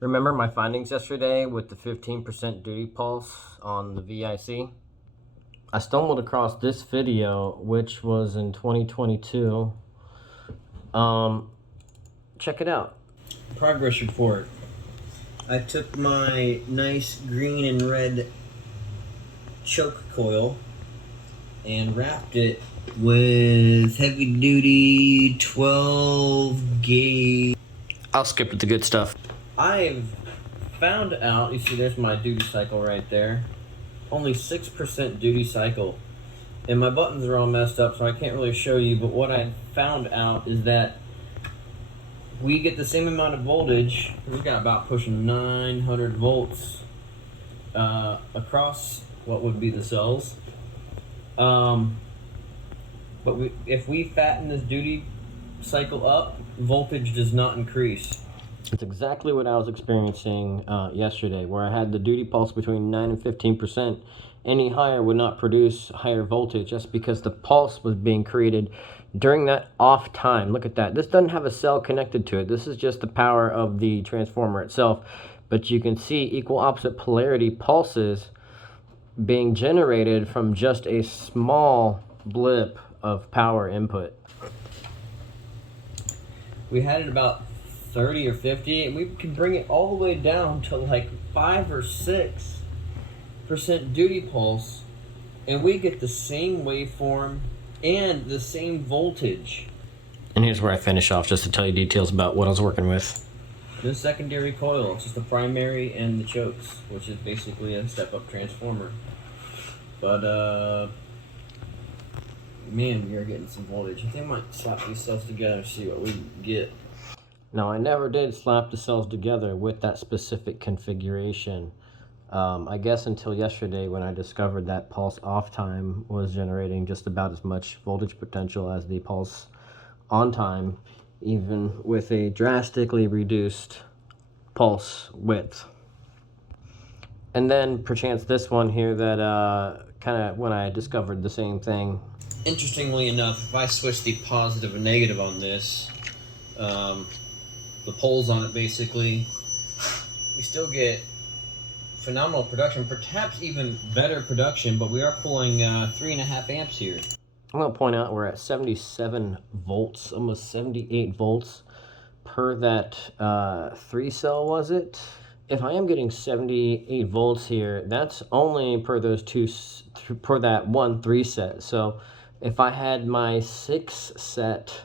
Remember my findings yesterday with the 15% duty pulse on the VIC? I stumbled across this video, which was in 2022. Check it out. Progress report. I took my nice green and red choke coil and wrapped it with heavy duty 12 gauge. I'll skip the good stuff. I've found out, you see there's my duty cycle right there, only 6% duty cycle, and my buttons are all messed up so I can't really show you, but what I found out is that we get the same amount of voltage. We've got about pushing 900 volts across what would be the cells, but if we fatten this duty cycle up, voltage does not increase. It's exactly what I was experiencing yesterday, where I had the duty pulse between 9 and 15%. Any higher would not produce higher voltage just because the pulse was being created during that off time. Look at that. This doesn't have a cell connected to it. This is just the power of the transformer itself. But you can see equal opposite polarity pulses being generated from just a small blip of power input. We had it about 30 or 50, and we can bring it all the way down to like 5 or 6% duty pulse, and we get the same waveform and the same voltage. And here's where I finish off, just to tell you details about what I was working with. No secondary coil, it's just the primary and the chokes, which is basically a step-up transformer. But man, we are getting some voltage. I think I might slap these cells together and see what we get. Now, I never did slap the cells together with that specific configuration. I guess until yesterday when I discovered that pulse off time was generating just about as much voltage potential as the pulse on time, even with a drastically reduced pulse width. And then perchance this one here that kind of when I discovered the same thing. Interestingly enough, if I switch the positive and negative on this, the poles on it basically, we still get phenomenal production, perhaps even better production, but we are pulling 3.5 amps here. I'm going to point out we're at 77 volts, almost 78 volts per that 3-cell, was it? If I am getting 78 volts here, that's only per those per that 1 3 set. So if I had my 6 set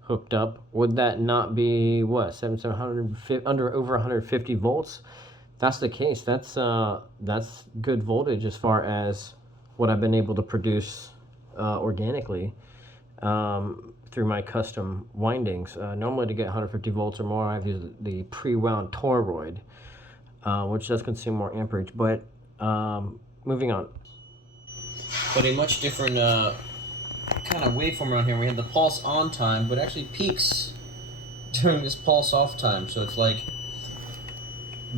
hooked up, would that not be what, 750, over 150 volts? If that's the case, that's good voltage as far as what I've been able to produce organically through my custom windings. Normally to get 150 volts or more, I've used the pre-wound toroid, which does consume more amperage. But moving on. But a much different kind of waveform around here. We have the pulse on time, but actually peaks during this pulse off time. So it's like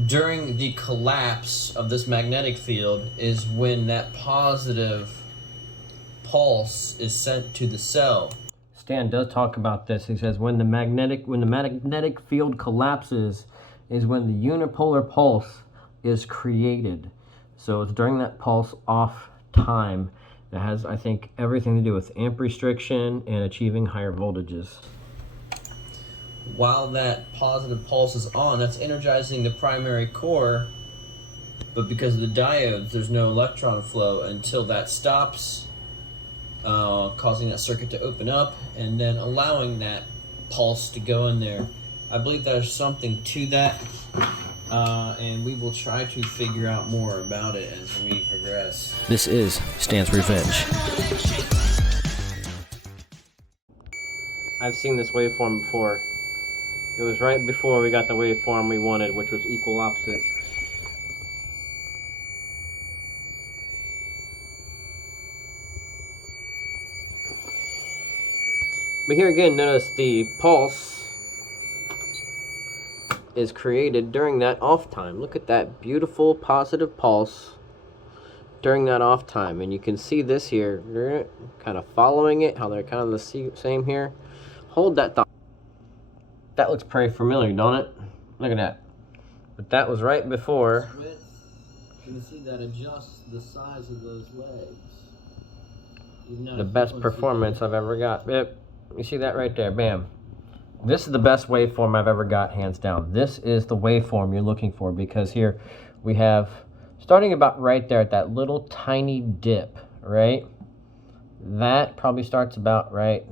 during the collapse of this magnetic field is when that positive pulse is sent to the cell. Stan does talk about this. He says when the magnetic field collapses is when the unipolar pulse is created. So it's during that pulse off time. It has, I think, everything to do with amp restriction and achieving higher voltages. While that positive pulse is on, that's energizing the primary core, but because of the diodes, there's no electron flow until that stops, causing that circuit to open up and then allowing that pulse to go in there. I believe there's something to that, and we will try to figure out more about it as we progress. This is Stan's Revenge. I've seen this waveform before. It was right before we got the waveform we wanted, which was equal opposite. But here again, notice the pulse is created during that off time. Look at that beautiful positive pulse during that off time. And you can see this here, they're kind of following it, how they're kind of the same here. Hold that thought. That looks pretty familiar, don't it? Look at that. But that was right before. Width, you can see that adjusts the size of those legs. The best performance I've ever got. Yep. You see that right there, bam. This is the best waveform I've ever got, hands down. This is the waveform you're looking for, because here we have, starting about right there at that little tiny dip, right? That probably starts about right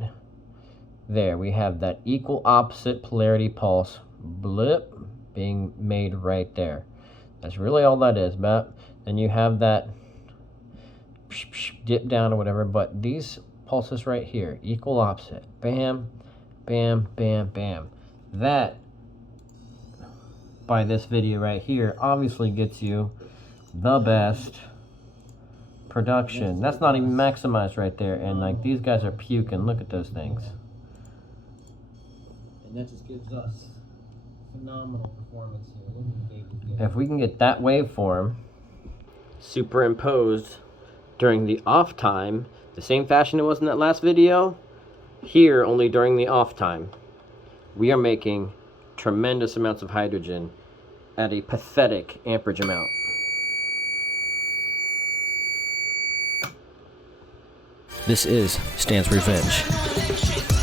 there. We have that equal opposite polarity pulse blip being made right there. That's really all that is. But then you have that dip down or whatever, but these pulses right here, equal opposite, bam, bam, bam, bam. That, by this video right here, obviously gets you the best production. That's not even maximized right there, and like these guys are puking. Look at those things. And that just gives us phenomenal performance here. If we can get that waveform superimposed during the off time, the same fashion it was in that last video, here only during the off time, we are making tremendous amounts of hydrogen at a pathetic amperage amount. This is Stan's Revenge.